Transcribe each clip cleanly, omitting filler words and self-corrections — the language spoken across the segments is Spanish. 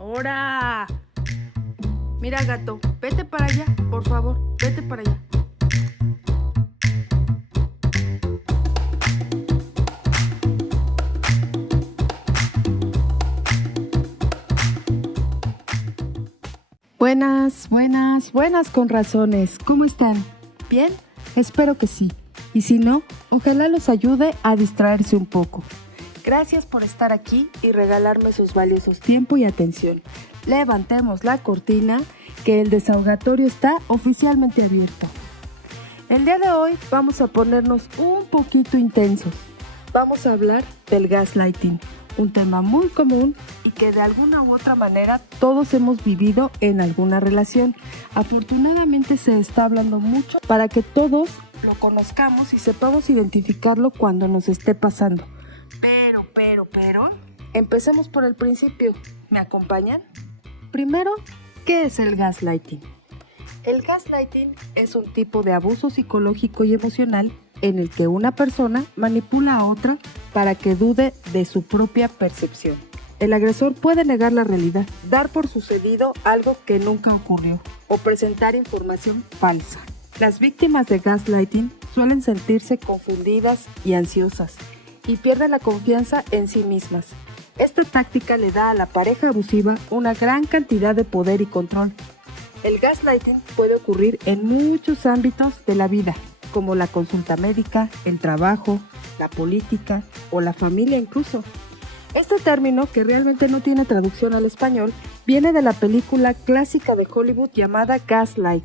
¡Hora! Mira, gato, vete para allá, por favor, vete para allá. Buenas con razones. ¿Cómo están? ¿Bien? Espero que sí. Y si no, ojalá los ayude a distraerse un poco. Gracias por estar aquí y regalarme sus valiosos tiempo y atención. Levantemos la cortina, que el desahogatorio está oficialmente abierto. El día de hoy vamos a ponernos un poquito intensos. Vamos a hablar del gaslighting, un tema muy común y que de alguna u otra manera todos hemos vivido en alguna relación. Afortunadamente se está hablando mucho para que todos lo conozcamos y sepamos identificarlo cuando nos esté pasando. Pero, empecemos por el principio. ¿Me acompañan? Primero, ¿qué es el gaslighting? El gaslighting es un tipo de abuso psicológico y emocional en el que una persona manipula a otra para que dude de su propia percepción. El agresor puede negar la realidad, dar por sucedido algo que nunca ocurrió o presentar información falsa. Las víctimas de gaslighting suelen sentirse confundidas y ansiosas y pierden la confianza en sí mismas. Esta táctica le da a la pareja abusiva una gran cantidad de poder y control. El gaslighting puede ocurrir en muchos ámbitos de la vida, como la consulta médica, el trabajo, la política o la familia incluso. Este término, que realmente no tiene traducción al español, viene de la película clásica de Hollywood llamada Gaslight,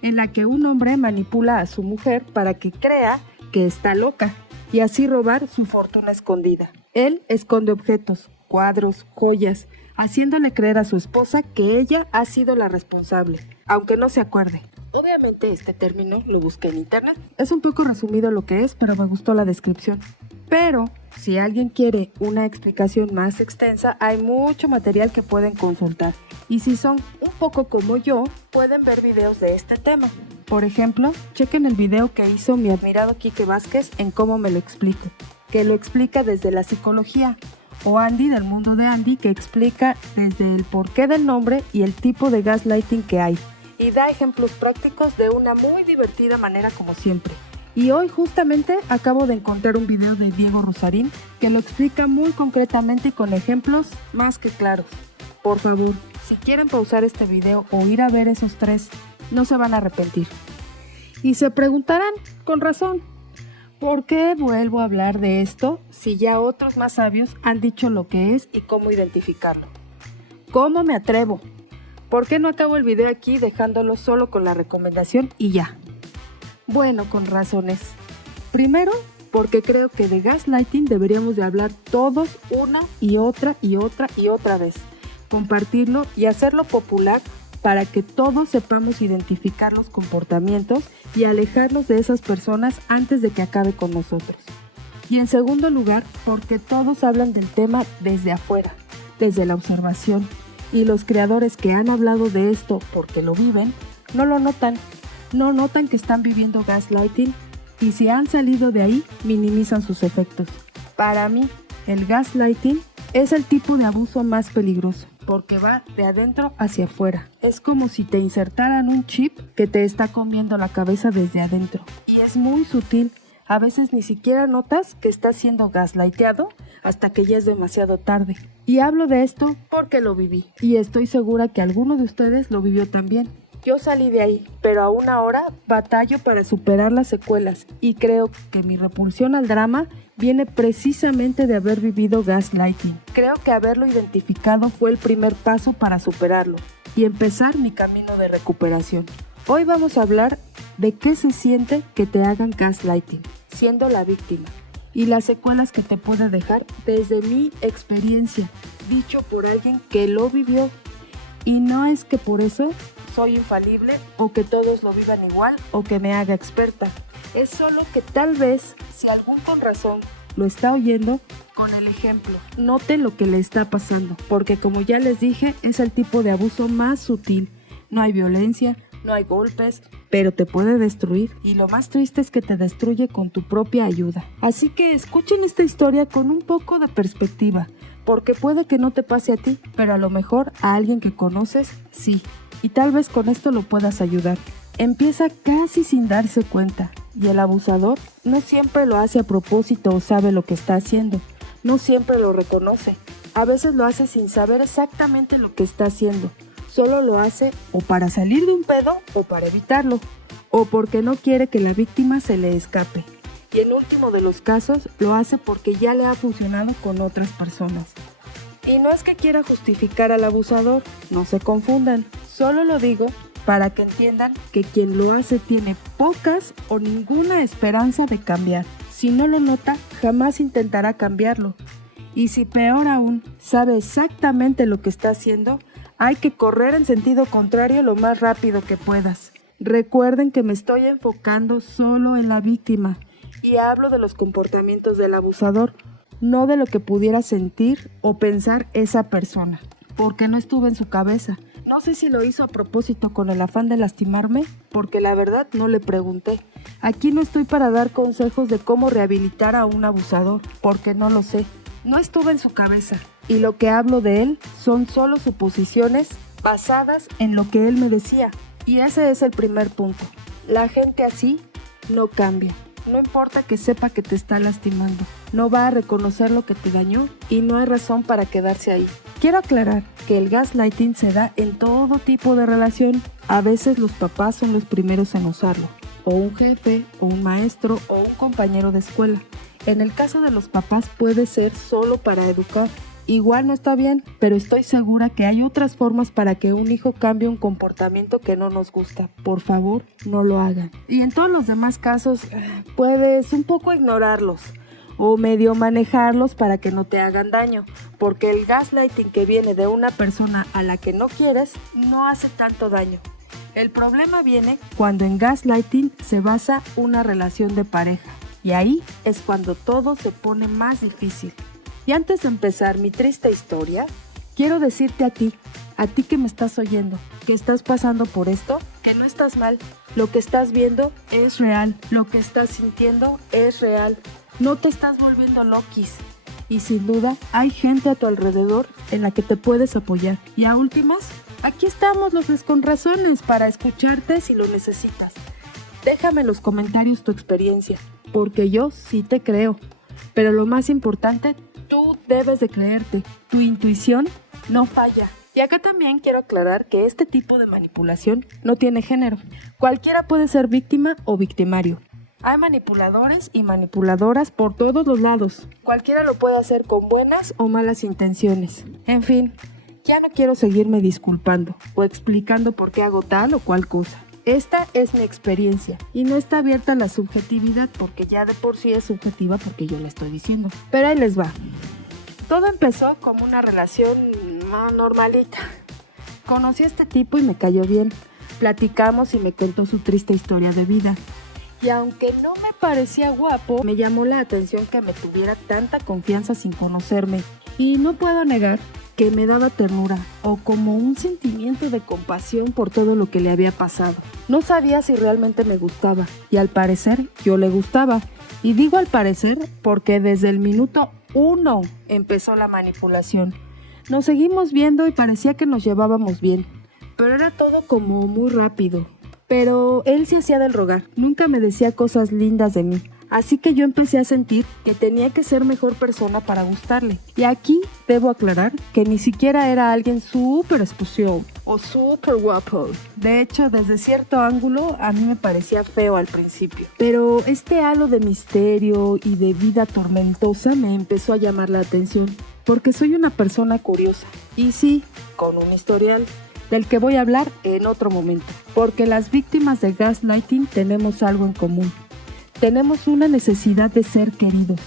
en la que un hombre manipula a su mujer para que crea que está loca y así robar su fortuna escondida. Él esconde objetos, cuadros, joyas, haciéndole creer a su esposa que ella ha sido la responsable, aunque no se acuerde. Obviamente este término lo busqué en internet. Es un poco resumido lo que es, pero me gustó la descripción. Pero si alguien quiere una explicación más extensa, hay mucho material que pueden consultar. Y si son un poco como yo, pueden ver videos de este tema. Por ejemplo, chequen el video que hizo mi admirado Quique Vázquez en Cómo me lo explico, que lo explica desde la psicología, o Andy del mundo de Andy, que explica desde el porqué del nombre y el tipo de gaslighting que hay, y da ejemplos prácticos de una muy divertida manera como siempre. Y hoy justamente acabo de encontrar un video de Diego Rosarín que lo explica muy concretamente y con ejemplos más que claros. Por favor, si quieren pausar este video o ir a ver esos tres, no se van a arrepentir. Y se preguntarán, con razón, ¿por qué vuelvo a hablar de esto si ya otros más sabios han dicho lo que es y cómo identificarlo? ¿Cómo me atrevo? ¿Por qué no acabo el video aquí dejándolo solo con la recomendación y ya? Bueno, con razones. Primero, porque creo que de gaslighting deberíamos de hablar todos una y otra vez. Compartirlo y hacerlo popular para que todos sepamos identificar los comportamientos y alejarnos de esas personas antes de que acabe con nosotros. Y en segundo lugar, porque todos hablan del tema desde afuera, desde la observación, y los creadores que han hablado de esto porque lo viven, no lo notan. No notan que están viviendo gaslighting y si han salido de ahí, minimizan sus efectos. Para mí, el gaslighting es el tipo de abuso más peligroso porque va de adentro hacia afuera. Es como si te insertaran un chip que te está comiendo la cabeza desde adentro. Y es muy sutil. A veces ni siquiera notas que estás siendo gaslighteado hasta que ya es demasiado tarde. Y hablo de esto porque lo viví. Y estoy segura que alguno de ustedes lo vivió también. Yo salí de ahí, pero aún ahora batallo para superar las secuelas y creo que mi repulsión al drama viene precisamente de haber vivido gaslighting. Creo que haberlo identificado fue el primer paso para superarlo y empezar mi camino de recuperación. Hoy vamos a hablar de qué se siente que te hagan gaslighting, siendo la víctima, y las secuelas que te puede dejar desde mi experiencia, dicho por alguien que lo vivió. Y no es que por eso soy infalible o que todos lo vivan igual o que me haga experta. Es solo que tal vez, si algún con razón lo está oyendo, con el ejemplo, note lo que le está pasando. Porque como ya les dije, es el tipo de abuso más sutil. No hay violencia, no hay golpes, pero te puede destruir. Y lo más triste es que te destruye con tu propia ayuda. Así que escuchen esta historia con un poco de perspectiva, porque puede que no te pase a ti, pero a lo mejor a alguien que conoces, sí. Y tal vez con esto lo puedas ayudar. Empieza casi sin darse cuenta, y el abusador no siempre lo hace a propósito o sabe lo que está haciendo. No siempre lo reconoce. A veces lo hace sin saber exactamente lo que está haciendo. Solo lo hace o para salir de un pedo o para evitarlo, o porque no quiere que la víctima se le escape. Y en último de los casos, lo hace porque ya le ha funcionado con otras personas. Y no es que quiera justificar al abusador, no se confundan. Solo lo digo para que entiendan que quien lo hace tiene pocas o ninguna esperanza de cambiar. Si no lo nota, jamás intentará cambiarlo. Y si peor aún, sabe exactamente lo que está haciendo, hay que correr en sentido contrario lo más rápido que puedas. Recuerden que me estoy enfocando solo en la víctima y hablo de los comportamientos del abusador, no de lo que pudiera sentir o pensar esa persona, porque no estuve en su cabeza. No sé si lo hizo a propósito con el afán de lastimarme, porque la verdad no le pregunté. Aquí no estoy para dar consejos de cómo rehabilitar a un abusador, porque no lo sé. No estuve en su cabeza, y lo que hablo de él son solo suposiciones basadas en lo que él me decía. Y ese es el primer punto. La gente así no cambia. No importa que sepa que te está lastimando, no va a reconocer lo que te dañó y no hay razón para quedarse ahí. Quiero aclarar que el gaslighting se da en todo tipo de relación. A veces los papás son los primeros en usarlo, o un jefe, o un maestro, o un compañero de escuela. En el caso de los papás puede ser solo para educar. Igual no está bien, pero estoy segura que hay otras formas para que un hijo cambie un comportamiento que no nos gusta. Por favor, no lo hagan. Y en todos los demás casos, puedes un poco ignorarlos o medio manejarlos para que no te hagan daño, porque el gaslighting que viene de una persona a la que no quieres no hace tanto daño. El problema viene cuando en gaslighting se basa una relación de pareja, y ahí es cuando todo se pone más difícil. Y antes de empezar mi triste historia, quiero decirte a ti que me estás oyendo, que estás pasando por esto, que no estás mal. Lo que estás viendo es real, lo que estás sintiendo es real. No te estás volviendo loquis. Y sin duda, hay gente a tu alrededor en la que te puedes apoyar. Y a últimas, aquí estamos los Desconrazones para escucharte si lo necesitas. Déjame en los comentarios tu experiencia, porque yo sí te creo. Pero lo más importante, tú debes de creerte. Tu intuición no falla. Y acá también quiero aclarar que este tipo de manipulación no tiene género. Cualquiera puede ser víctima o victimario. Hay manipuladores y manipuladoras por todos los lados. Cualquiera lo puede hacer con buenas o malas intenciones. En fin, ya no quiero seguirme disculpando o explicando por qué hago tal o cual cosa. Esta es mi experiencia y no está abierta a la subjetividad porque ya de por sí es subjetiva porque yo le estoy diciendo. Pero ahí les va. Todo empezó como una relación normalita. Conocí a este tipo y me cayó bien. Platicamos y me contó su triste historia de vida. Y aunque no me parecía guapo, me llamó la atención que me tuviera tanta confianza sin conocerme. Y no puedo negar que me daba ternura o como un sentimiento de compasión por todo lo que le había pasado. No sabía si realmente me gustaba y al parecer yo le gustaba. Y digo al parecer porque desde el minuto 1 empezó la manipulación. Nos seguimos viendo y parecía que nos llevábamos bien, pero era todo como muy rápido. Pero él se hacía del rogar, nunca me decía cosas lindas de mí. Así que yo empecé a sentir que tenía que ser mejor persona para gustarle. Y aquí debo aclarar que ni siquiera era alguien súper especial o súper guapo. De hecho, desde cierto ángulo a mí me parecía feo al principio. Pero este halo de misterio y de vida tormentosa me empezó a llamar la atención. Porque soy una persona curiosa. Y sí, con un historial del que voy a hablar en otro momento. Porque las víctimas de gaslighting tenemos algo en común. Tenemos una necesidad de ser queridos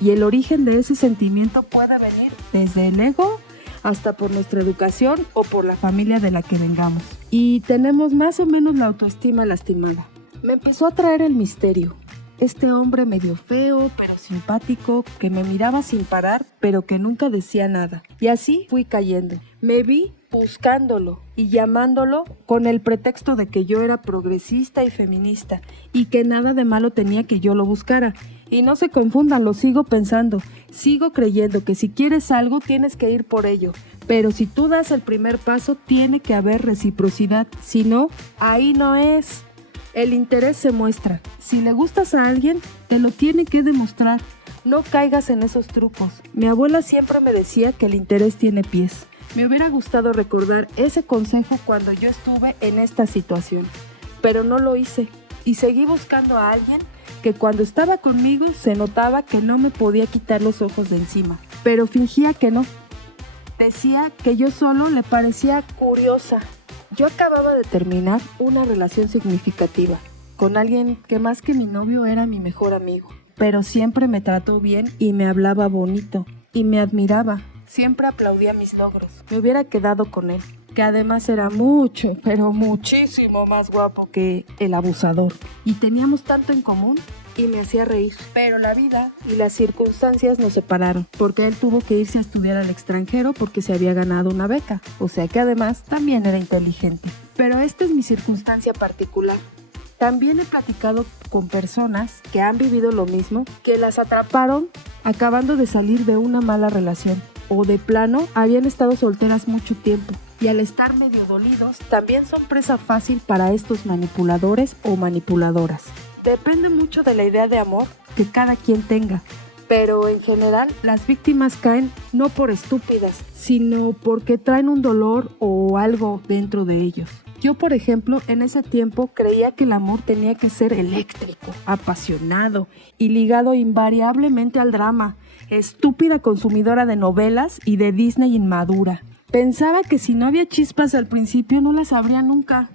y el origen de ese sentimiento puede venir desde el ego hasta por nuestra educación o por la familia de la que vengamos. Y tenemos más o menos la autoestima lastimada. Me empezó a atraer el misterio. este hombre medio feo, pero simpático, que me miraba sin parar, pero que nunca decía nada. Y así fui cayendo. Me vi buscándolo y llamándolo con el pretexto de que yo era progresista y feminista y que nada de malo tenía que yo lo buscara. Y no se confundan, lo sigo pensando, sigo creyendo que si quieres algo tienes que ir por ello, pero si tú das el primer paso tiene que haber reciprocidad, si no, ahí no es. El interés se muestra, si le gustas a alguien te lo tiene que demostrar, no caigas en esos trucos. Mi abuela siempre me decía que el interés tiene pies. Me hubiera gustado recordar ese consejo cuando yo estuve en esta situación, pero no lo hice y seguí buscando a alguien que cuando estaba conmigo se notaba que no me podía quitar los ojos de encima, pero fingía que no. Decía que yo solo le parecía curiosa. Yo acababa de terminar una relación significativa con alguien que más que mi novio era mi mejor amigo, pero siempre me trató bien y me hablaba bonito y me admiraba. Siempre aplaudía mis logros. Me hubiera quedado con él, que además era mucho, pero muchísimo más guapo que el abusador. Y teníamos tanto en común y me hacía reír. Pero la vida y las circunstancias nos separaron, porque él tuvo que irse a estudiar al extranjero porque se había ganado una beca. O sea que además también era inteligente. Pero esta es mi circunstancia particular. También he platicado con personas que han vivido lo mismo, que las atraparon acabando de salir de una mala relación. O de plano habían estado solteras mucho tiempo y al estar medio dolidos también son presa fácil para estos manipuladores o manipuladoras. Depende mucho de la idea de amor que cada quien tenga, pero en general las víctimas caen no por estúpidas, sino porque traen un dolor o algo dentro de ellos. Yo, por ejemplo, en ese tiempo creía que el amor tenía que ser eléctrico, apasionado y ligado invariablemente al drama. Estúpida consumidora de novelas y de Disney inmadura. Pensaba que si no había chispas al principio no las habría nunca.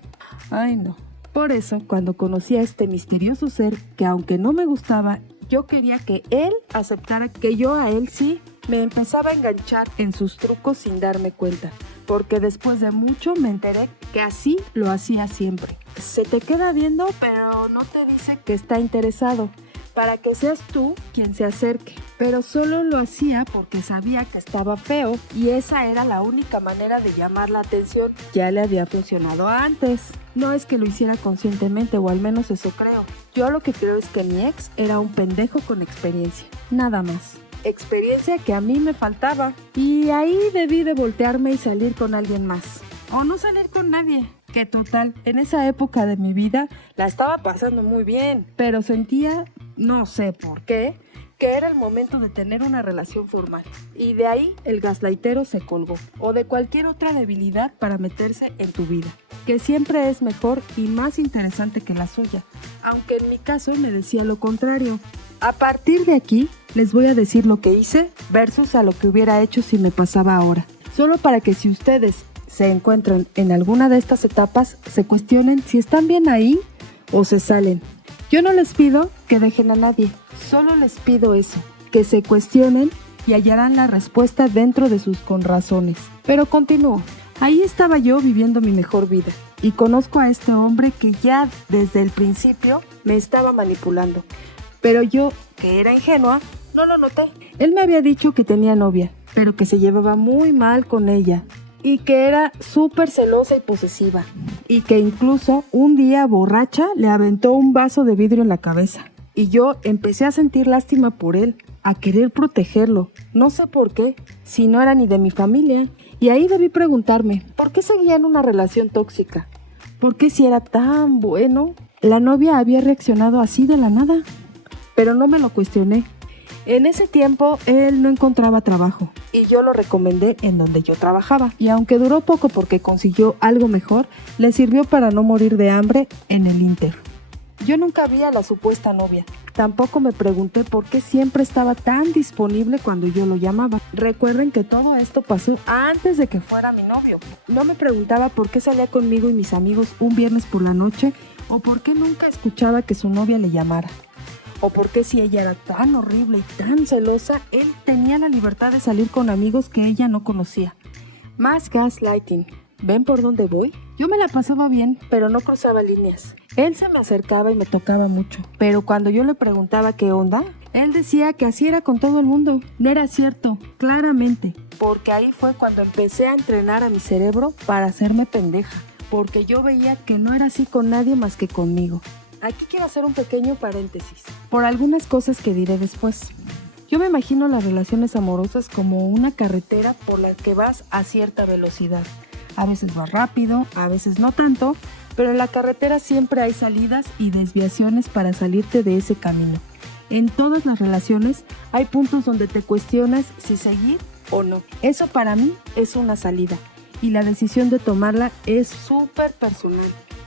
Ay no. Por eso, cuando conocí a este misterioso ser que aunque no me gustaba, yo quería que él aceptara que yo a él sí, me empezaba a enganchar en sus trucos sin darme cuenta. Porque después de mucho me enteré que así lo hacía siempre. Se te queda viendo, pero no te dice que está interesado, para que seas tú quien se acerque. Pero solo lo hacía porque sabía que estaba feo y esa era la única manera de llamar la atención. Ya le había funcionado antes. No es que lo hiciera conscientemente, o al menos eso creo. Yo lo que creo es que mi ex era un pendejo con experiencia. Nada más. Experiencia que a mí me faltaba. Y ahí debí de voltearme y salir con alguien más. O no salir con nadie. Que total, en esa época de mi vida la estaba pasando muy bien. Pero sentía, no sé por qué, que era el momento de tener una relación formal. Y de ahí el gaslightero se colgó. O de cualquier otra debilidad para meterse en tu vida. Que siempre es mejor y más interesante que la suya. Aunque en mi caso me decía lo contrario. A partir de aquí, les voy a decir lo que hice versus a lo que hubiera hecho si me pasaba ahora. Solo para que si ustedes se encuentran en alguna de estas etapas, se cuestionen si están bien ahí o se salen. Yo no les pido que dejen a nadie, solo les pido eso, que se cuestionen y hallarán la respuesta dentro de sus conrazones. Pero continúo. Ahí estaba yo viviendo mi mejor vida y conozco a este hombre que ya desde el principio me estaba manipulando. Pero yo, que era ingenua, no lo noté. Él me había dicho que tenía novia, pero que se llevaba muy mal con ella y que era súper celosa y posesiva y que incluso un día borracha le aventó un vaso de vidrio en la cabeza. Y yo empecé a sentir lástima por él, a querer protegerlo. No sé por qué, si no era ni de mi familia. Y ahí debí preguntarme, ¿por qué seguía en una relación tóxica? ¿Por qué si era tan bueno? La novia había reaccionado así de la nada. Pero no me lo cuestioné. En ese tiempo él no encontraba trabajo y yo lo recomendé en donde yo trabajaba. Y aunque duró poco porque consiguió algo mejor, le sirvió para no morir de hambre en el Inter. Yo nunca vi a la supuesta novia. Tampoco me pregunté por qué siempre estaba tan disponible cuando yo lo llamaba. Recuerden que todo esto pasó antes de que fuera mi novio. No me preguntaba por qué salía conmigo y mis amigos un viernes por la noche o por qué nunca escuchaba que su novia le llamara. O por qué si ella era tan horrible y tan celosa, él tenía la libertad de salir con amigos que ella no conocía. Más gaslighting. ¿Ven por dónde voy? Yo me la pasaba bien, pero no cruzaba líneas. Él se me acercaba y me tocaba mucho, pero cuando yo le preguntaba qué onda, él decía que así era con todo el mundo. No era cierto, claramente, porque ahí fue cuando empecé a entrenar a mi cerebro para hacerme pendeja, porque yo veía que no era así con nadie más que conmigo. Aquí quiero hacer un pequeño paréntesis, por algunas cosas que diré después. Yo me imagino las relaciones amorosas como una carretera por la que vas a cierta velocidad. A veces vas rápido, a veces no tanto, pero en la carretera siempre hay salidas y desviaciones para salirte de ese camino. En todas las relaciones hay puntos donde te cuestionas si seguir o no. Eso para mí es una salida y la decisión de tomarla es súper personal.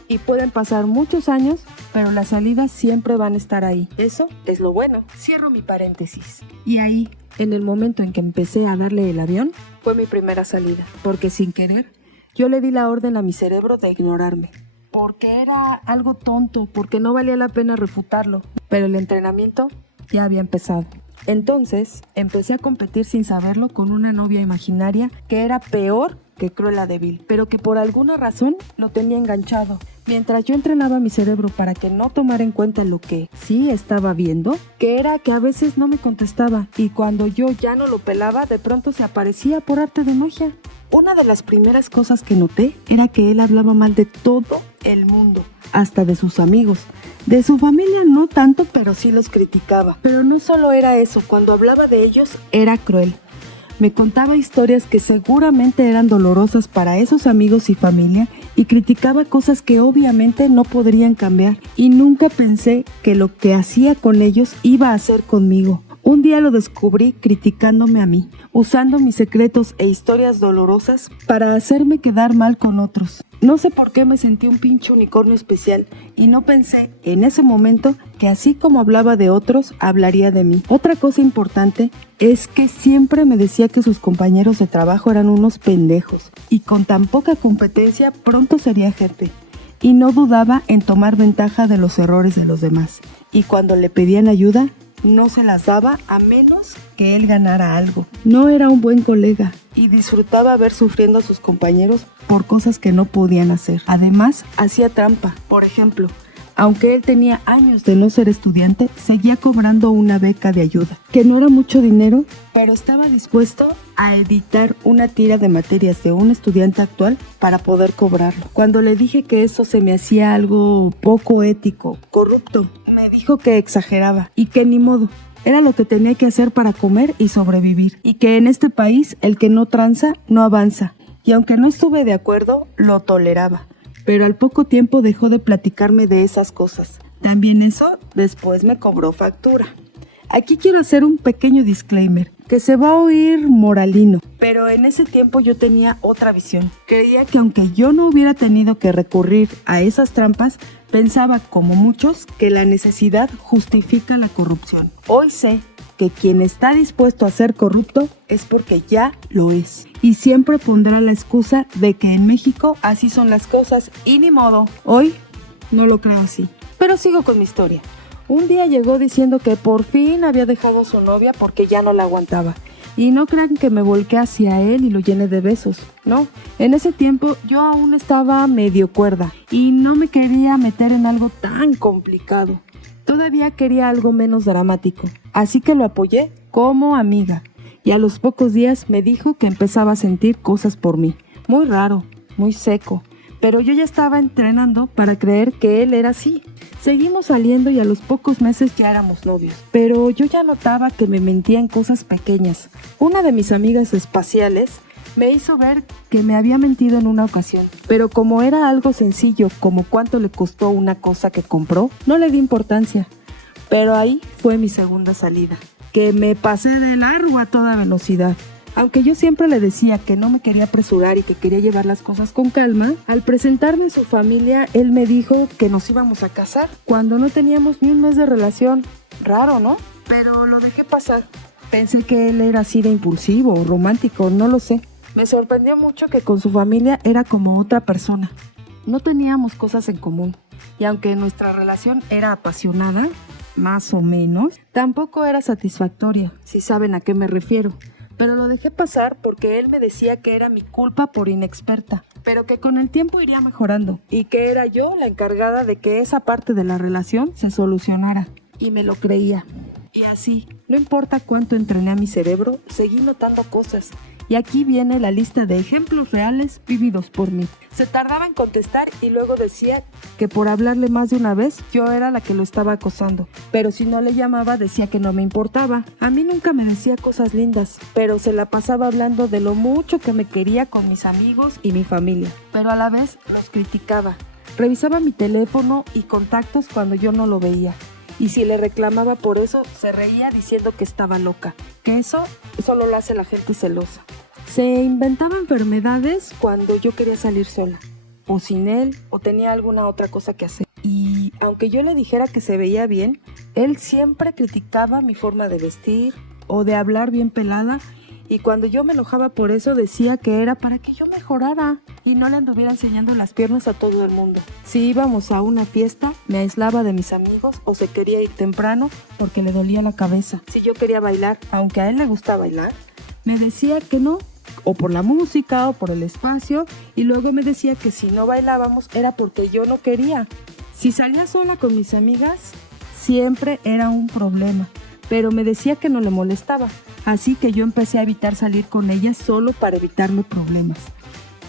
Y pueden pasar muchos años, pero las salidas siempre van a estar ahí. Eso es lo bueno. Cierro mi paréntesis. Y ahí, en el momento en que empecé a darle el avión, fue mi primera salida. Porque sin querer, yo le di la orden a mi cerebro de ignorarme. Porque era algo tonto, porque no valía la pena refutarlo. Pero el entrenamiento ya había empezado. Entonces, empecé a competir sin saberlo con una novia imaginaria que era peor que Cruella de Vil, pero que por alguna razón lo tenía enganchado. Mientras yo entrenaba mi cerebro para que no tomara en cuenta lo que sí estaba viendo, que era que a veces no me contestaba y cuando yo ya no lo pelaba, de pronto se aparecía por arte de magia. Una de las primeras cosas que noté era que él hablaba mal de todo el mundo, hasta de sus amigos. De su familia no tanto, pero sí los criticaba. Pero no solo era eso, cuando hablaba de ellos era cruel. Me contaba historias que seguramente eran dolorosas para esos amigos y familia y criticaba cosas que obviamente no podrían cambiar. Y nunca pensé que lo que hacía con ellos iba a hacer conmigo. Un día lo descubrí criticándome a mí, usando mis secretos e historias dolorosas para hacerme quedar mal con otros. No sé por qué me sentí un pinche unicornio especial y no pensé en ese momento que así como hablaba de otros, hablaría de mí. Otra cosa importante es que siempre me decía que sus compañeros de trabajo eran unos pendejos y con tan poca competencia pronto sería jefe. Y no dudaba en tomar ventaja de los errores de los demás. Y cuando le pedían ayuda, no se las daba a menos que él ganara algo. No era un buen colega y disfrutaba ver sufriendo a sus compañeros por cosas que no podían hacer. Además, hacía trampa. Por ejemplo, aunque él tenía años de no ser estudiante, seguía cobrando una beca de ayuda, que no era mucho dinero, pero estaba dispuesto a editar una tira de materias de un estudiante actual para poder cobrarlo. Cuando le dije que eso se me hacía algo poco ético, corrupto, me dijo que exageraba y que ni modo, era lo que tenía que hacer para comer y sobrevivir, y que en este país el que no tranza no avanza, y aunque no estuve de acuerdo, lo toleraba. Pero al poco tiempo dejó de platicarme de esas cosas. También eso después me cobró factura. Aquí quiero hacer un pequeño disclaimer, que se va a oír moralino, pero en ese tiempo yo tenía otra visión. Creía que aunque yo no hubiera tenido que recurrir a esas trampas, pensaba, como muchos, que la necesidad justifica la corrupción. Hoy sé que quien está dispuesto a ser corrupto es porque ya lo es. Y siempre pondrá la excusa de que en México así son las cosas y ni modo. Hoy no lo creo así. Pero sigo con mi historia. Un día llegó diciendo que por fin había dejado a su novia porque ya no la aguantaba. Y no crean que me volqué hacia él y lo llené de besos. No, en ese tiempo yo aún estaba medio cuerda y no me quería meter en algo tan complicado. Todavía quería algo menos dramático, así que lo apoyé como amiga. Y a los pocos días me dijo que empezaba a sentir cosas por mí. Muy raro, muy seco, pero yo ya estaba entrenando para creer que él era así. Seguimos saliendo y a los pocos meses ya éramos novios, pero yo ya notaba que me mentía en cosas pequeñas. Una de mis amigas espaciales me hizo ver que me había mentido en una ocasión, pero como era algo sencillo como cuánto le costó una cosa que compró, no le di importancia. Pero ahí fue mi segunda salida, que me pasé de largo a toda velocidad. Aunque yo siempre le decía que no me quería apresurar y que quería llevar las cosas con calma, al presentarme a su familia, él me dijo que nos íbamos a casar cuando no teníamos ni un mes de relación. Raro, ¿no? Pero lo dejé pasar. Pensé que él era así de impulsivo o romántico, no lo sé. Me sorprendió mucho que con su familia era como otra persona. No teníamos cosas en común. Y aunque nuestra relación era apasionada, más o menos, tampoco era satisfactoria, si saben a qué me refiero. Pero lo dejé pasar porque él me decía que era mi culpa por inexperta. pero que con el tiempo iría mejorando y que era yo la encargada de que esa parte de la relación se solucionara. Y me lo creía. Y así, no importa cuánto entrené a mi cerebro, seguí notando cosas. Y aquí viene la lista de ejemplos reales vividos por mí. Se tardaba en contestar y luego decía que por hablarle más de una vez yo era la que lo estaba acosando. Pero si no le llamaba decía que no me importaba. A mí nunca me decía cosas lindas, pero se la pasaba hablando de lo mucho que me quería con mis amigos y mi familia. Pero a la vez los criticaba. Revisaba mi teléfono y contactos cuando yo no lo veía. Y si le reclamaba por eso, se reía diciendo que estaba loca, que eso solo lo hace la gente celosa. Se inventaba enfermedades cuando yo quería salir sola, o sin él, o tenía alguna otra cosa que hacer. Y aunque yo le dijera que se veía bien, él siempre criticaba mi forma de vestir o de hablar bien pelada. Y cuando yo me enojaba por eso decía que era para que yo mejorara y no le anduviera enseñando las piernas a todo el mundo. Si íbamos a una fiesta, me aislaba de mis amigos o se quería ir temprano porque le dolía la cabeza. Si yo quería bailar, aunque a él le gusta bailar, me decía que no, o por la música o por el espacio, y luego me decía que si no bailábamos era porque yo no quería. Si salía sola con mis amigas, siempre era un problema, pero me decía que no le molestaba. Así que yo empecé a evitar salir con ella solo para evitarme problemas.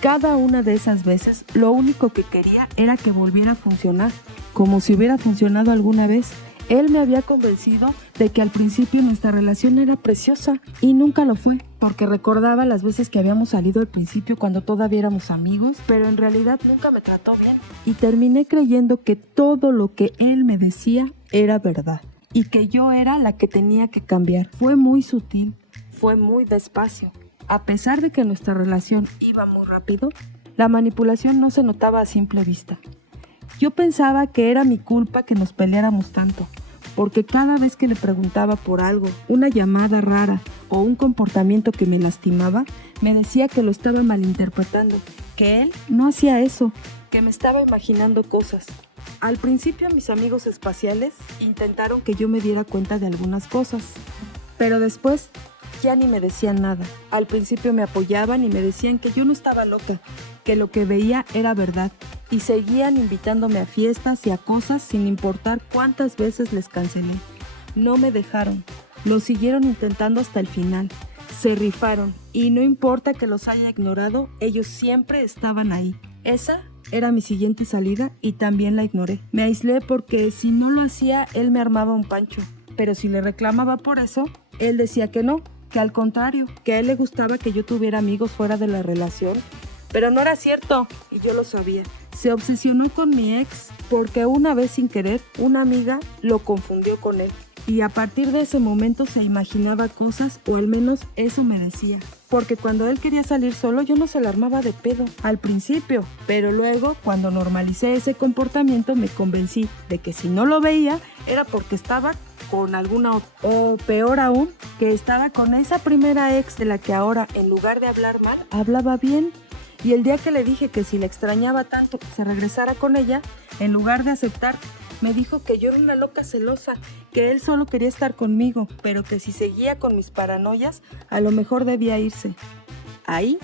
Cada una de esas veces, lo único que quería era que volviera a funcionar, como si hubiera funcionado alguna vez. Él me había convencido de que al principio nuestra relación era preciosa y nunca lo fue, porque recordaba las veces que habíamos salido al principio cuando todavía éramos amigos, pero en realidad nunca me trató bien. Y terminé creyendo que todo lo que él me decía era verdad. Y que yo era la que tenía que cambiar. Fue muy sutil, fue muy despacio. A pesar de que nuestra relación iba muy rápido, la manipulación no se notaba a simple vista. Yo pensaba que era mi culpa que nos peleáramos tanto, porque cada vez que le preguntaba por algo, una llamada rara o un comportamiento que me lastimaba, me decía que lo estaba malinterpretando, que él no hacía eso, que me estaba imaginando cosas. Al principio mis amigos espaciales intentaron que yo me diera cuenta de algunas cosas, pero después ya ni me decían nada. Al principio me apoyaban y me decían que yo no estaba loca, que lo que veía era verdad, y seguían invitándome a fiestas y a cosas sin importar cuántas veces les cancelé. No me dejaron, lo siguieron intentando hasta el final. Se rifaron y no importa que los haya ignorado, ellos siempre estaban ahí. Esa era mi siguiente salida y también la ignoré. Me aislé porque si no lo hacía, él me armaba un pancho. Pero si le reclamaba por eso, él decía que no, que al contrario, que a él le gustaba que yo tuviera amigos fuera de la relación. Pero no era cierto y yo lo sabía. Se obsesionó con mi ex porque una vez sin querer, una amiga lo confundió con él. Y a partir de ese momento se imaginaba cosas, o al menos eso me decía. Porque cuando él quería salir solo, yo no se la armaba de pedo al principio. Pero luego, cuando normalicé ese comportamiento, me convencí de que si no lo veía, era porque estaba con alguna otra. O peor aún, que estaba con esa primera ex de la que ahora, en lugar de hablar mal, hablaba bien. Y el día que le dije que si la extrañaba tanto que se regresara con ella, en lugar de aceptar, me dijo que yo era una loca celosa, que él solo quería estar conmigo, pero que si seguía con mis paranoias, a lo mejor debía irse. Ahí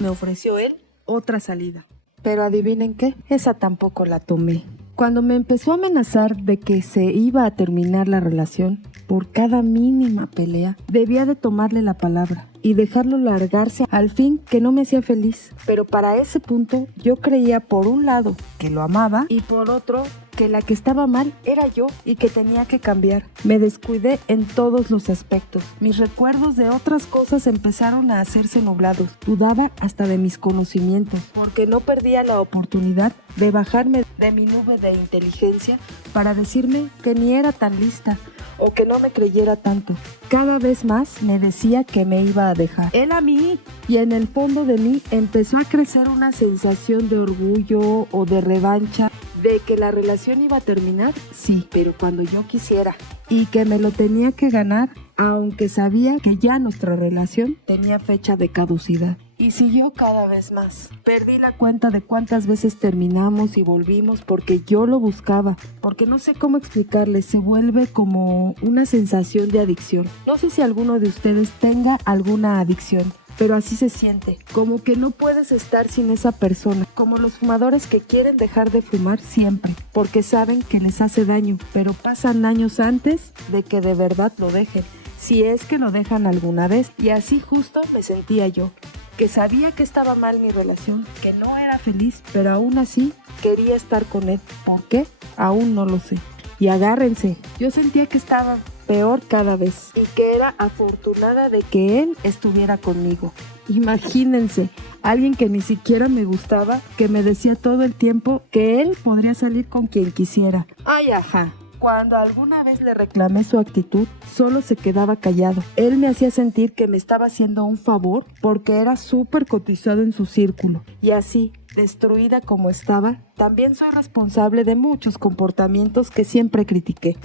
me ofreció él otra salida. Pero adivinen qué, esa tampoco la tomé. Cuando me empezó a amenazar de que se iba a terminar la relación, por cada mínima pelea, debía de tomarle la palabra y dejarlo largarse al fin, que no me hacía feliz. Pero para ese punto yo creía por un lado que lo amaba y por otro que la que estaba mal era yo y que tenía que cambiar. Me descuidé en todos los aspectos. Mis recuerdos de otras cosas empezaron a hacerse nublados. Dudaba hasta de mis conocimientos, porque no perdía la oportunidad de bajarme de mi nube de inteligencia para decirme que ni era tan lista o que no me creyera tanto. Cada vez más me decía que me iba a dejar. Él a mí. Y en el fondo de mí empezó a crecer una sensación de orgullo o de revancha, de que la relación iba a terminar, sí, pero cuando yo quisiera, y que me lo tenía que ganar, aunque sabía que ya nuestra relación tenía fecha de caducidad. Y siguió cada vez más. Perdí la cuenta de cuántas veces terminamos y volvimos porque yo lo buscaba, porque no sé cómo explicarles, se vuelve como una sensación de adicción. No sé si alguno de ustedes tenga alguna adicción, pero así se siente, como que no puedes estar sin esa persona, como los fumadores que quieren dejar de fumar siempre, porque saben que les hace daño, pero pasan años antes de que de verdad lo dejen, si es que lo dejan alguna vez. Y así justo me sentía yo, que sabía que estaba mal mi relación, que no era feliz, pero aún así quería estar con él. ¿Por qué? Aún no lo sé. Y agárrense, yo sentía que estaba peor cada vez y que era afortunada de que él estuviera conmigo. Imagínense, alguien que ni siquiera me gustaba, que me decía todo el tiempo que él podría salir con quien quisiera. Ay, ajá. Cuando alguna vez le reclamé su actitud, solo se quedaba callado. Él me hacía sentir que me estaba haciendo un favor porque era súper cotizado en su círculo. Y así, destruida como estaba, también soy responsable de muchos comportamientos que siempre critiqué.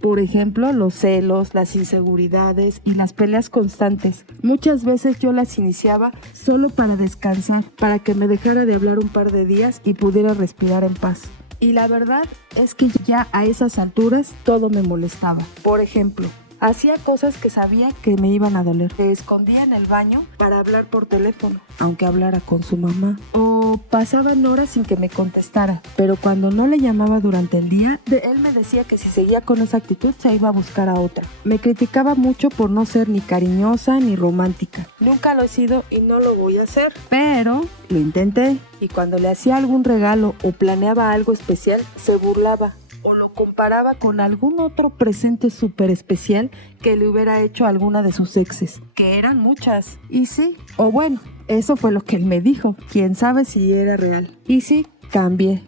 Por ejemplo, los celos, las inseguridades y las peleas constantes. Muchas veces yo las iniciaba solo para descansar, para que me dejara de hablar un par de días y pudiera respirar en paz. Y la verdad es que ya a esas alturas todo me molestaba. Por ejemplo, hacía cosas que sabía que me iban a doler. Se escondía en el baño para hablar por teléfono, aunque hablara con su mamá. O pasaban horas sin que me contestara. Pero cuando no le llamaba durante el día, él me decía que si seguía con esa actitud se iba a buscar a otra. Me criticaba mucho por no ser ni cariñosa ni romántica. Nunca lo he sido y no lo voy a hacer. Pero lo intenté. Y cuando le hacía algún regalo o planeaba algo especial, se burlaba. O lo comparaba con algún otro presente súper especial que le hubiera hecho a alguna de sus exes, que eran muchas. Y sí, o bueno, eso fue lo que él me dijo, quién sabe si era real. Y sí, cambié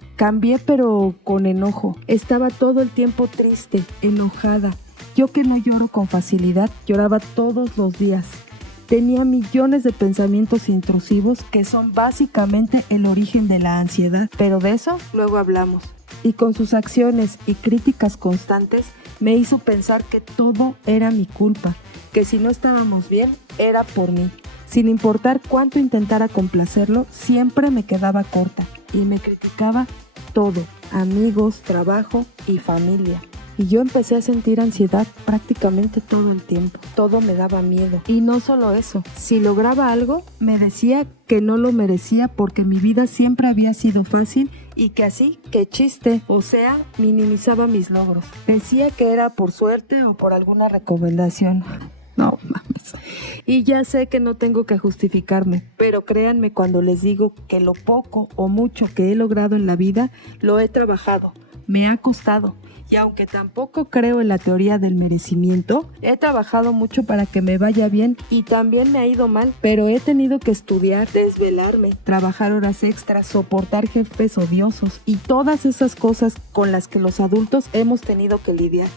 pero con enojo. Estaba todo el tiempo triste, enojada. Yo que no lloro con facilidad, lloraba todos los días. Tenía millones de pensamientos intrusivos que son básicamente el origen de la ansiedad, pero de eso luego hablamos. Y con sus acciones y críticas constantes me hizo pensar que todo era mi culpa, que si no estábamos bien era por mí. Sin importar cuánto intentara complacerlo, siempre me quedaba corta y me criticaba todo, amigos, trabajo y familia. Y yo empecé a sentir ansiedad prácticamente todo el tiempo. Todo me daba miedo. Y no solo eso, si lograba algo, me decía que no lo merecía porque mi vida siempre había sido fácil y que así, qué chiste. O sea, minimizaba mis logros. Decía que era por suerte o por alguna recomendación. No mames. Y ya sé que no tengo que justificarme, pero créanme cuando les digo que lo poco o mucho que he logrado en la vida, lo he trabajado. Me ha costado. Y aunque tampoco creo en la teoría del merecimiento, he trabajado mucho para que me vaya bien y también me ha ido mal, pero he tenido que estudiar, desvelarme, trabajar horas extras, soportar jefes odiosos y todas esas cosas con las que los adultos hemos tenido que lidiar.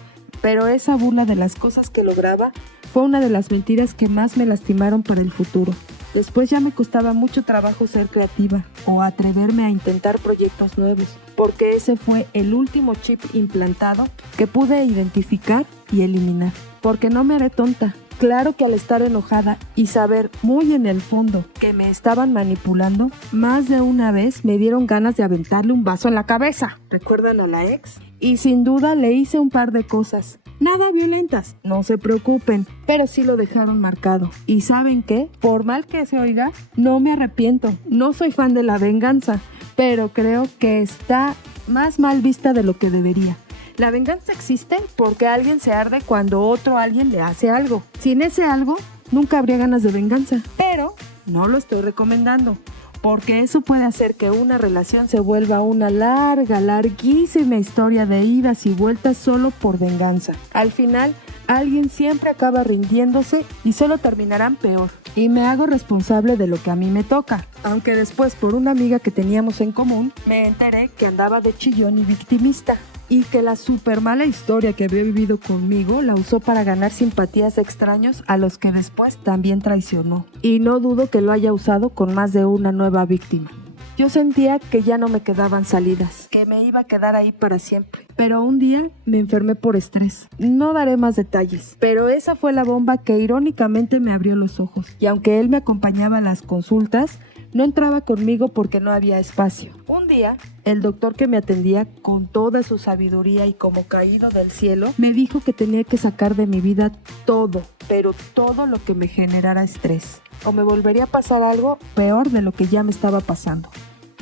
Pero esa burla de las cosas que lograba fue una de las mentiras que más me lastimaron para el futuro. Después ya me costaba mucho trabajo ser creativa o atreverme a intentar proyectos nuevos, porque ese fue el último chip implantado que pude identificar y eliminar. Porque no me haré tonta. Claro que al estar enojada y saber muy en el fondo que me estaban manipulando, más de una vez me dieron ganas de aventarle un vaso en la cabeza. ¿Recuerdan a la ex? Y sin duda le hice un par de cosas. Nada violentas, no se preocupen, pero sí lo dejaron marcado. ¿Y saben qué? Por mal que se oiga, no me arrepiento. No soy fan de la venganza, pero creo que está más mal vista de lo que debería. La venganza existe porque alguien se arde cuando otro alguien le hace algo. Sin ese algo, nunca habría ganas de venganza. Pero no lo estoy recomendando, porque eso puede hacer que una relación se vuelva una larguísima historia de idas y vueltas solo por venganza. Al final, alguien siempre acaba rindiéndose y solo terminarán peor. Y me hago responsable de lo que a mí me toca. Aunque después, por una amiga que teníamos en común, me enteré que andaba de chillón y victimista. Y que la súper mala historia que había vivido conmigo la usó para ganar simpatías de extraños a los que después también traicionó. Y no dudo que lo haya usado con más de una nueva víctima. Yo sentía que ya no me quedaban salidas, que me iba a quedar ahí para siempre. Pero un día me enfermé por estrés. No daré más detalles, pero esa fue la bomba que irónicamente me abrió los ojos. Y aunque él me acompañaba a las consultas, No entraba conmigo porque no había espacio. Un día, el doctor que me atendía, con toda su sabiduría y como caído del cielo, me dijo que tenía que sacar de mi vida todo, pero todo lo que me generara estrés. O me volvería a pasar algo peor de lo que ya me estaba pasando.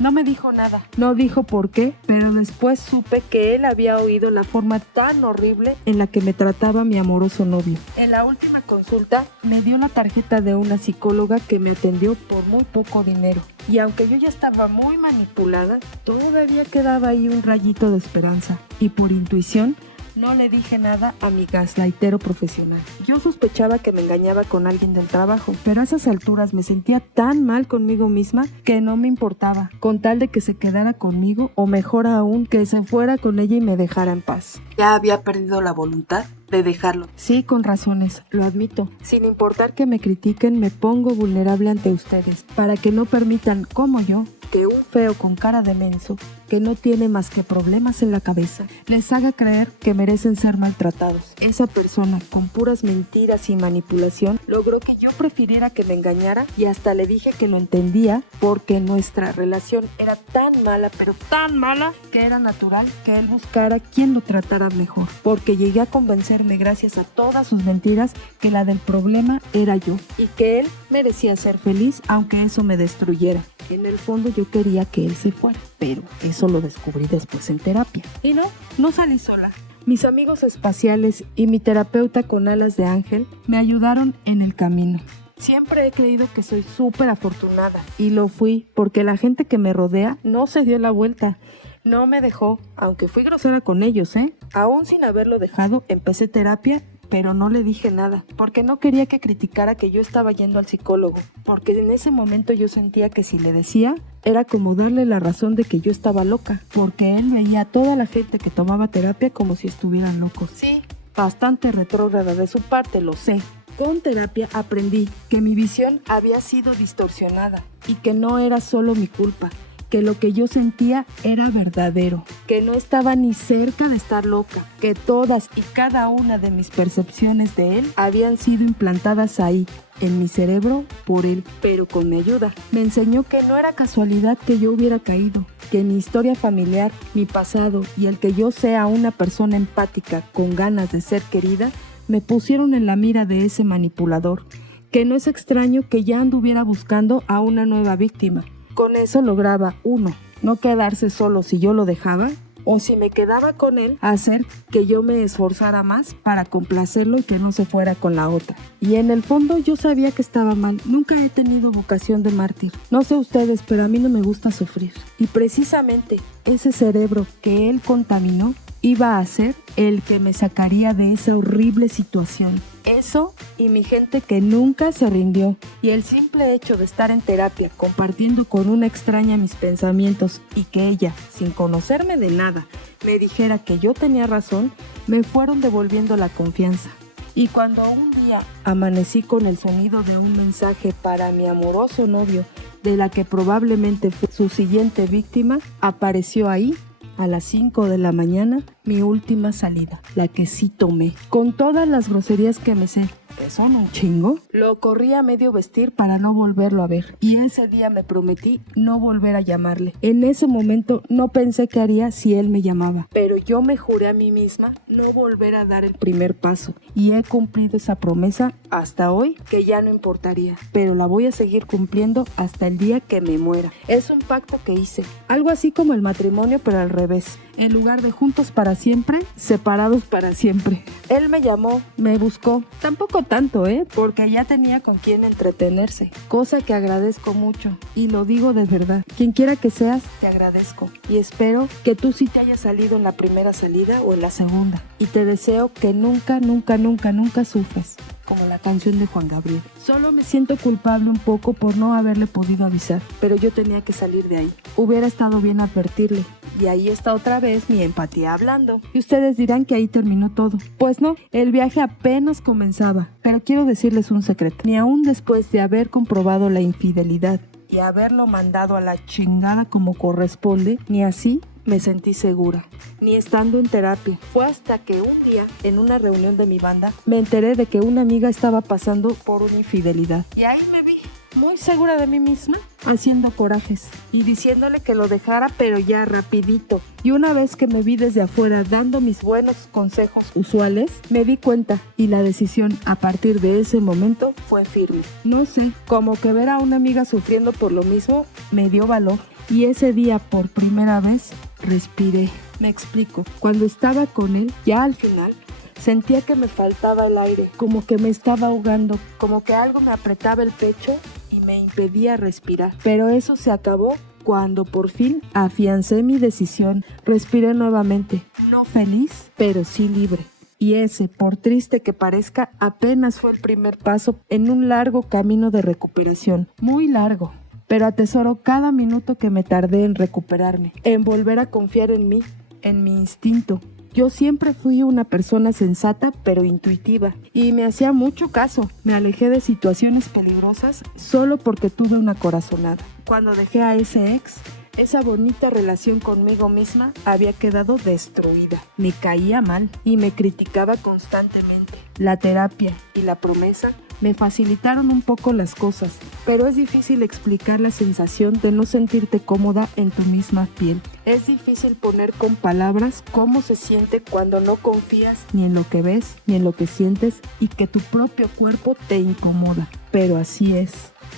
No me dijo nada, no dijo por qué, pero después supe que él había oído la forma tan horrible en la que me trataba mi amoroso novio. En la última consulta me dio la tarjeta de una psicóloga que me atendió por muy poco dinero. Y aunque yo ya estaba muy manipulada, todavía quedaba ahí un rayito de esperanza. Y por intuición, no le dije nada a mi gaslightero profesional. Yo sospechaba que me engañaba con alguien del trabajo, pero a esas alturas me sentía tan mal conmigo misma que no me importaba, con tal de que se quedara conmigo o mejor aún, que se fuera con ella y me dejara en paz. Ya había perdido la voluntad de dejarlo. Sí, con razones, lo admito. Sin importar que me critiquen, me pongo vulnerable ante ustedes, para que no permitan, como yo, que un feo con cara de menso, que no tiene más que problemas en la cabeza, les haga creer que merecen ser maltratados. Esa persona, con puras mentiras y manipulación, logró que yo prefiriera que me engañara y hasta le dije que lo entendía porque nuestra relación era tan mala, pero tan mala, que era natural que él buscara quien lo tratara mejor, porque llegué a convencerme gracias a todas sus mentiras que la del problema era yo y que él merecía ser feliz aunque eso me destruyera. En el fondo yo quería que él sí fuera, pero eso lo descubrí después en terapia. Y no salí sola. Mis amigos espaciales y mi terapeuta con alas de ángel me ayudaron en el camino. Siempre he creído que soy súper afortunada y lo fui porque la gente que me rodea no se dio la vuelta. No me dejó, aunque fui grosera con ellos, Aún sin haberlo dejado, empecé terapia, pero no le dije nada, porque no quería que criticara que yo estaba yendo al psicólogo, porque en ese momento yo sentía que si le decía, era como darle la razón de que yo estaba loca, porque él veía a toda la gente que tomaba terapia como si estuvieran locos. Sí, bastante retrógrada de su parte, lo sé. Con terapia aprendí que mi visión había sido distorsionada y que no era solo mi culpa, que lo que yo sentía era verdadero, que no estaba ni cerca de estar loca, que todas y cada una de mis percepciones de él habían sido implantadas ahí, en mi cerebro, por él, pero con mi ayuda. Me enseñó que no era casualidad que yo hubiera caído, que mi historia familiar, mi pasado y el que yo sea una persona empática con ganas de ser querida, me pusieron en la mira de ese manipulador, que no es extraño que ya anduviera buscando a una nueva víctima. Con eso lograba, uno, no quedarse solo si yo lo dejaba, o si me quedaba con él, hacer que yo me esforzara más para complacerlo y que no se fuera con la otra. Y en el fondo yo sabía que estaba mal. Nunca he tenido vocación de mártir. No sé ustedes, pero a mí no me gusta sufrir. Y precisamente ese cerebro que él contaminó iba a ser el que me sacaría de esa horrible situación. Eso y mi gente que nunca se rindió. Y el simple hecho de estar en terapia compartiendo con una extraña mis pensamientos y que ella, sin conocerme de nada, me dijera que yo tenía razón, me fueron devolviendo la confianza. Y cuando un día amanecí con el sonido de un mensaje para mi amoroso novio, de la que probablemente fue su siguiente víctima, apareció ahí a las 5 de la mañana, mi última salida, la que sí tomé, con todas las groserías que me sé, que son un chingo. Lo corrí a medio vestir para no volverlo a ver, y ese día me prometí no volver a llamarle. En ese momento no pensé qué haría si él me llamaba, pero yo me juré a mí misma no volver a dar el primer paso, y he cumplido esa promesa hasta hoy, que ya no importaría, pero la voy a seguir cumpliendo hasta el día que me muera. Es un pacto que hice, algo así como el matrimonio, pero al revés. En lugar de juntos para siempre, separados para siempre. Él me llamó, me buscó, tampoco tanto, porque ya tenía con quien entretenerse, cosa que agradezco mucho, y lo digo de verdad. Quien quiera que seas, te agradezco, y espero que tú sí te hayas salido en la primera salida o en la segunda, y te deseo que nunca, nunca, nunca, nunca sufras, como la canción de Juan Gabriel. Solo me siento culpable un poco por no haberle podido avisar, pero yo tenía que salir de ahí. Hubiera estado bien advertirle. Y ahí está otra vez mi empatía hablando. Y ustedes dirán que ahí terminó todo. Pues no, el viaje apenas comenzaba. Pero quiero decirles un secreto. Ni aún después de haber comprobado la infidelidad y haberlo mandado a la chingada como corresponde, ni así me sentí segura, ni estando en terapia. Fue hasta que un día, en una reunión de mi banda, me enteré de que una amiga estaba pasando por una infidelidad. Y ahí me vi, muy segura de mí misma, haciendo corajes y diciéndole que lo dejara, pero ya rapidito. Y una vez que me vi desde afuera dando mis buenos consejos usuales, me di cuenta y la decisión a partir de ese momento fue firme. No sé, como que ver a una amiga sufriendo por lo mismo me dio valor. Y ese día por primera vez respiré. Me explico, cuando estaba con él, ya al final, sentía que me faltaba el aire, como que me estaba ahogando, como que algo me apretaba el pecho y me impedía respirar. Pero eso se acabó cuando por fin afiancé mi decisión. Respiré nuevamente, no feliz, pero sí libre. Y ese, por triste que parezca, apenas fue el primer paso en un largo camino de recuperación, muy largo. Pero atesoro cada minuto que me tardé en recuperarme, en volver a confiar en mí, en mi instinto. Yo siempre fui una persona sensata pero intuitiva y me hacía mucho caso. Me alejé de situaciones peligrosas solo porque tuve una corazonada. Cuando dejé a ese ex, esa bonita relación conmigo misma había quedado destruida. Me caía mal y me criticaba constantemente. La terapia y la promesa me facilitaron un poco las cosas, pero es difícil explicar la sensación de no sentirte cómoda en tu misma piel. Es difícil poner con palabras cómo se siente cuando no confías ni en lo que ves ni en lo que sientes y que tu propio cuerpo te incomoda. Pero así es.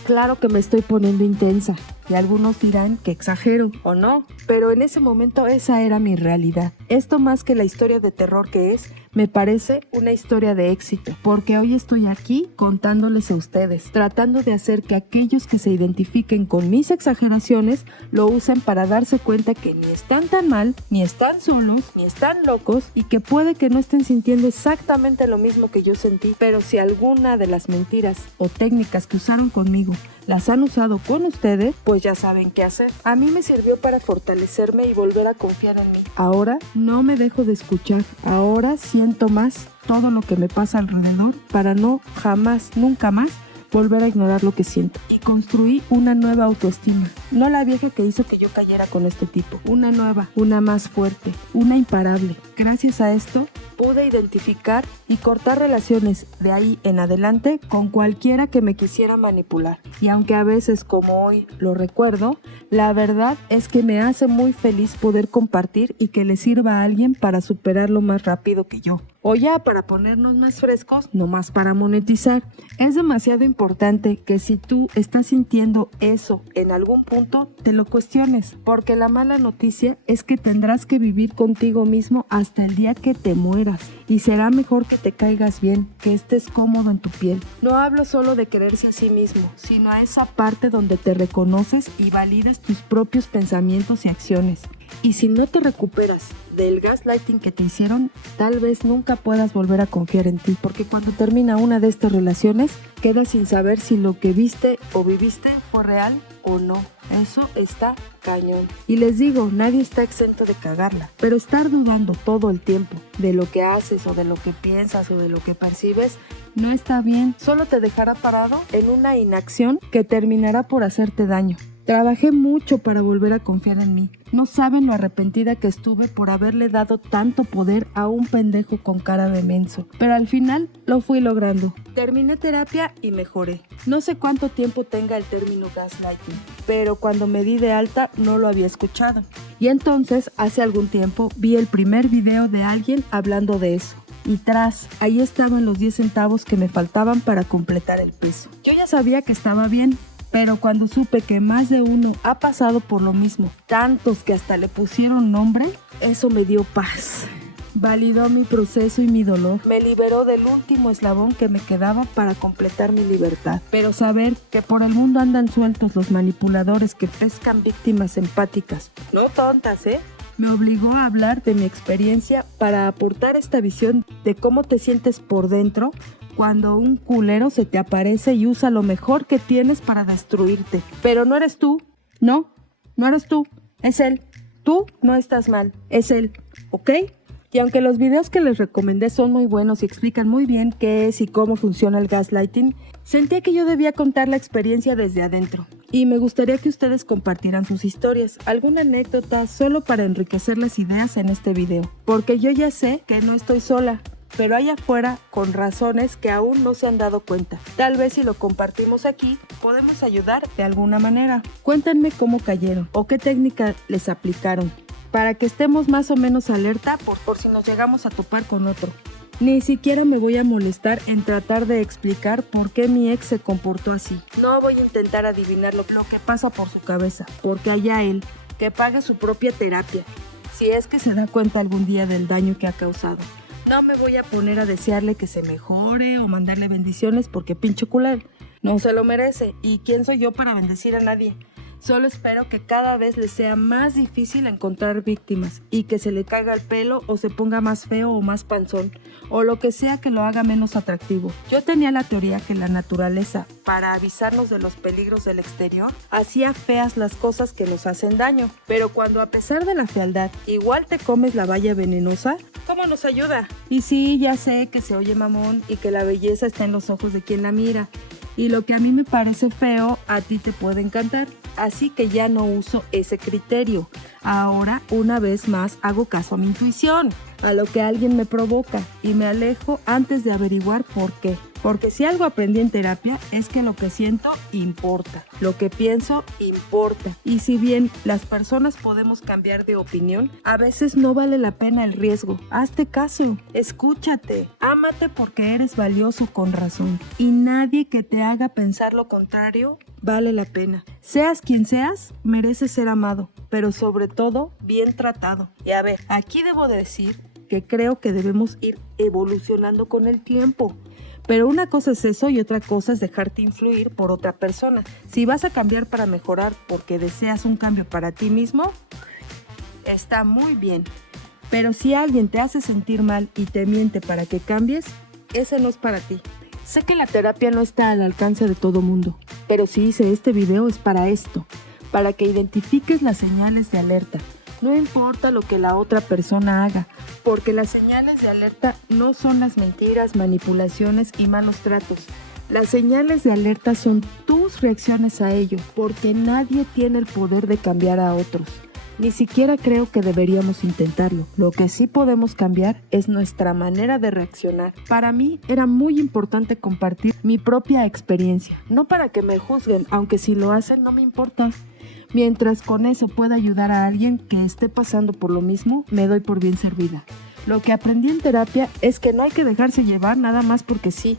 Claro que me estoy poniendo intensa y algunos dirán que exagero o no, pero en ese momento esa era mi realidad. Esto más que la historia de terror que es, me parece una historia de éxito, porque hoy estoy aquí contándoles a ustedes, tratando de hacer que aquellos que se identifiquen con mis exageraciones lo usen para darse cuenta que ni están tan mal, ni están solos, ni están locos y que puede que no estén sintiendo exactamente lo mismo que yo sentí, pero si alguna de las mentiras o técnicas que usaron conmigo las han usado con ustedes, pues ya saben qué hacer. A mí me sirvió para fortalecerme y volver a confiar en mí. Ahora no me dejo de escuchar, ahora siento más todo lo que me pasa alrededor para no jamás, nunca más volver a ignorar lo que siento. Y construí una nueva autoestima, no la vieja que hizo que yo cayera con este tipo, una nueva, una más fuerte, una imparable. Gracias a esto pude identificar y cortar relaciones de ahí en adelante con cualquiera que me quisiera manipular. Y aunque a veces como hoy lo recuerdo, la verdad es que me hace muy feliz poder compartir y que le sirva a alguien para superarlo más rápido que yo. O ya para ponernos más frescos, no más para monetizar. Es demasiado importante que si tú estás sintiendo eso en algún punto, te lo cuestiones, porque la mala noticia es que tendrás que vivir contigo mismo hasta el día que te mueras. Y será mejor que te caigas bien, que estés cómodo en tu piel. No hablo solo de quererse a sí mismo, sino a esa parte donde te reconoces y valides tus propios pensamientos y acciones. Y si no te recuperas del gaslighting que te hicieron, tal vez nunca puedas volver a confiar en ti, porque cuando termina una de estas relaciones, quedas sin saber si lo que viste o viviste fue real o no. Eso está cañón. Y les digo, nadie está exento de cagarla, pero estar dudando todo el tiempo de lo que haces o de lo que piensas o de lo que percibes no está bien. Solo te dejará parado en una inacción que terminará por hacerte daño. Trabajé mucho para volver a confiar en mí. No saben lo arrepentida que estuve por haberle dado tanto poder a un pendejo con cara de menso. Pero al final lo fui logrando. Terminé terapia y mejoré. No sé cuánto tiempo tenga el término gaslighting, pero cuando me di de alta no lo había escuchado. Y entonces, hace algún tiempo, vi el primer video de alguien hablando de eso. Y ahí estaban los 10 centavos que me faltaban para completar el peso. Yo ya sabía que estaba bien, pero cuando supe que más de uno ha pasado por lo mismo, tantos que hasta le pusieron nombre, eso me dio paz. Validó mi proceso y mi dolor. Me liberó del último eslabón que me quedaba para completar mi libertad. Pero saber que por el mundo andan sueltos los manipuladores que pescan víctimas empáticas, no tontas, me obligó a hablar de mi experiencia para aportar esta visión de cómo te sientes por dentro cuando un culero se te aparece y usa lo mejor que tienes para destruirte. Pero no eres tú, no eres tú, es él. Tú no estás mal, es él, ¿ok? Y aunque los videos que les recomendé son muy buenos y explican muy bien qué es y cómo funciona el gaslighting, sentía que yo debía contar la experiencia desde adentro. Y me gustaría que ustedes compartieran sus historias, alguna anécdota solo para enriquecer las ideas en este video. Porque yo ya sé que no estoy sola. pero hay afuera con razones que aún no se han dado cuenta. Tal vez si lo compartimos aquí, podemos ayudar de alguna manera. Cuéntenme cómo cayeron o qué técnica les aplicaron, para que estemos más o menos alerta por si nos llegamos a topar con otro. Ni siquiera me voy a molestar en tratar de explicar por qué mi ex se comportó así. No voy a intentar adivinar lo que pasa por su cabeza, porque allá él, que pague su propia terapia, si es que se da cuenta algún día del daño que ha causado. No me voy a poner a desearle que se mejore o mandarle bendiciones porque pinche culero. No se lo merece, y ¿quién soy yo para bendecir a nadie? Solo espero que cada vez le sea más difícil encontrar víctimas y que se le caiga el pelo o se ponga más feo o más panzón o lo que sea que lo haga menos atractivo. Yo tenía la teoría que la naturaleza, para avisarnos de los peligros del exterior, hacía feas las cosas que nos hacen daño. Pero cuando a pesar de la fealdad igual te comes la valla venenosa, ¿cómo nos ayuda? Y sí, ya sé que se oye mamón y que la belleza está en los ojos de quien la mira. Y lo que a mí me parece feo, a ti te puede encantar. Así que ya no uso ese criterio. Ahora, una vez más, hago caso a mi intuición, a lo que alguien me provoca, y me alejo antes de averiguar por qué. Porque si algo aprendí en terapia es que lo que siento importa, lo que pienso importa. Y si bien las personas podemos cambiar de opinión, a veces no vale la pena el riesgo. Hazte caso, escúchate, ámate porque eres valioso con razón. Y nadie que te haga pensar lo contrario vale la pena. Seas quien seas, mereces ser amado, pero sobre todo bien tratado. Y a ver, aquí debo decir que creo que debemos ir evolucionando con el tiempo. Pero una cosa es eso y otra cosa es dejarte influir por otra persona. Si vas a cambiar para mejorar porque deseas un cambio para ti mismo, está muy bien. Pero si alguien te hace sentir mal y te miente para que cambies, ese no es para ti. Sé que la terapia no está al alcance de todo mundo, pero si hice este video es para esto, para que identifiques las señales de alerta. No importa lo que la otra persona haga, porque las señales de alerta no son las mentiras, manipulaciones y malos tratos. Las señales de alerta son tus reacciones a ello, porque nadie tiene el poder de cambiar a otros. Ni siquiera creo que deberíamos intentarlo. Lo que sí podemos cambiar es nuestra manera de reaccionar. Para mí era muy importante compartir mi propia experiencia, no para que me juzguen, aunque si lo hacen no me importa. Mientras con eso pueda ayudar a alguien que esté pasando por lo mismo, me doy por bien servida. Lo que aprendí en terapia es que no hay que dejarse llevar nada más porque sí.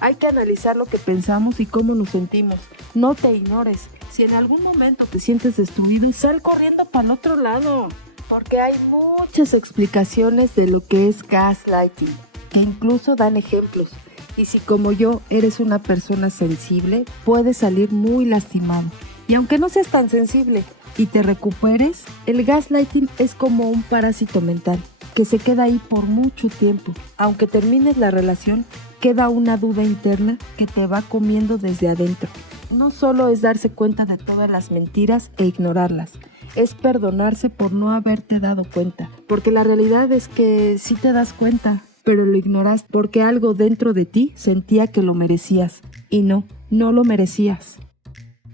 Hay que analizar lo que pensamos y cómo nos sentimos. No te ignores. Si en algún momento te sientes destruido, sal corriendo para el otro lado. Porque hay muchas explicaciones de lo que es gaslighting, que incluso dan ejemplos. Y si como yo eres una persona sensible, puedes salir muy lastimado. Y aunque no seas tan sensible y te recuperes, el gaslighting es como un parásito mental que se queda ahí por mucho tiempo. Aunque termines la relación, queda una duda interna que te va comiendo desde adentro. No solo es darse cuenta de todas las mentiras e ignorarlas, es perdonarse por no haberte dado cuenta. Porque la realidad es que sí te das cuenta, pero lo ignoraste porque algo dentro de ti sentía que lo merecías. Y no lo merecías.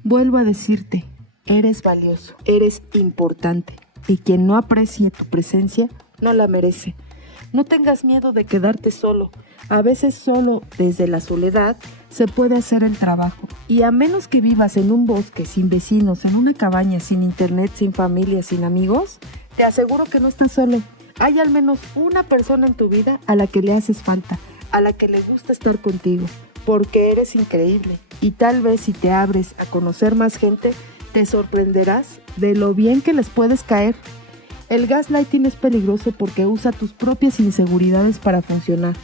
Vuelvo a decirte, eres valioso, eres importante, y quien no aprecie tu presencia no la merece. No tengas miedo de quedarte solo. A veces solo desde la soledad se puede hacer el trabajo. Y a menos que vivas en un bosque sin vecinos, en una cabaña sin internet, sin familia, sin amigos, te aseguro que no estás solo. Hay al menos una persona en tu vida a la que le haces falta, a la que le gusta estar contigo, porque eres increíble. Y tal vez si te abres a conocer más gente, te sorprenderás de lo bien que les puedes caer. El gaslighting es peligroso porque usa tus propias inseguridades para funcionar.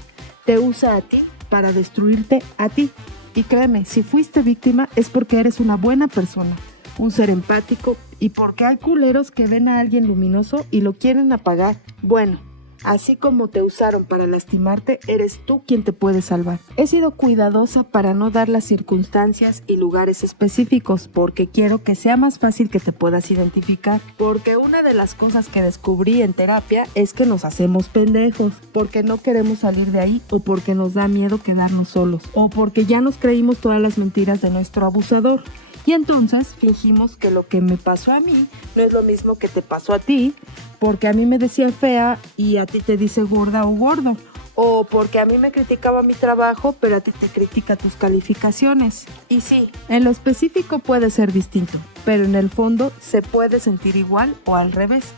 Te usa a ti para destruirte a ti. Y créeme, si fuiste víctima es porque eres una buena persona, un ser empático y porque hay culeros que ven a alguien luminoso y lo quieren apagar. Bueno, así como te usaron para lastimarte, eres tú quien te puede salvar. He sido cuidadosa para no dar las circunstancias y lugares específicos porque quiero que sea más fácil que te puedas identificar. Porque una de las cosas que descubrí en terapia es que nos hacemos pendejos porque no queremos salir de ahí o porque nos da miedo quedarnos solos o porque ya nos creímos todas las mentiras de nuestro abusador. Y entonces fingimos que lo que me pasó a mí no es lo mismo que te pasó a ti, porque a mí me decían fea y a ti te dice gorda o gordo, O porque a mí me criticaba mi trabajo, pero a ti te critica tus calificaciones. Y sí, en lo específico puede ser distinto, pero en el fondo se puede sentir igual o al revés.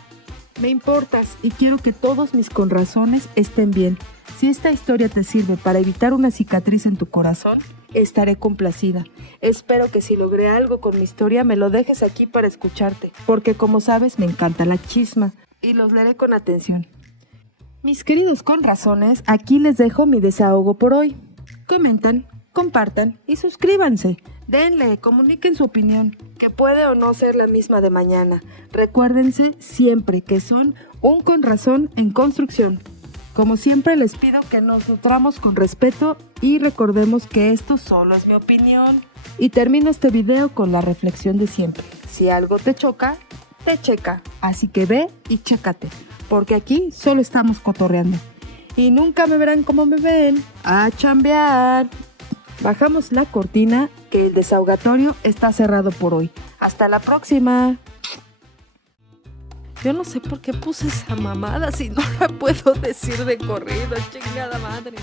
Me importas y quiero que todos mis conrazones estén bien. Si esta historia te sirve para evitar una cicatriz en tu corazón, estaré complacida. Espero que si logré algo con mi historia me lo dejes aquí para escucharte, porque como sabes me encanta la chisma y los leeré con atención. Mis queridos conrazones, aquí les dejo mi desahogo por hoy. Comentan, compartan y suscríbanse. Denle, comuniquen su opinión, que puede o no ser la misma de mañana. Recuérdense siempre que son un conrazón en construcción. Como siempre les pido que nos nutramos con respeto y recordemos que esto solo es mi opinión. Y termino este video con la reflexión de siempre. Si algo te choca, te checa. Así que ve y chécate, porque aquí solo estamos cotorreando. Y nunca me verán como me ven. ¡A chambear! Bajamos la cortina, que el desahogatorio está cerrado por hoy. ¡Hasta la próxima! Yo no sé por qué puse esa mamada si no la puedo decir de corrido, chingada madre.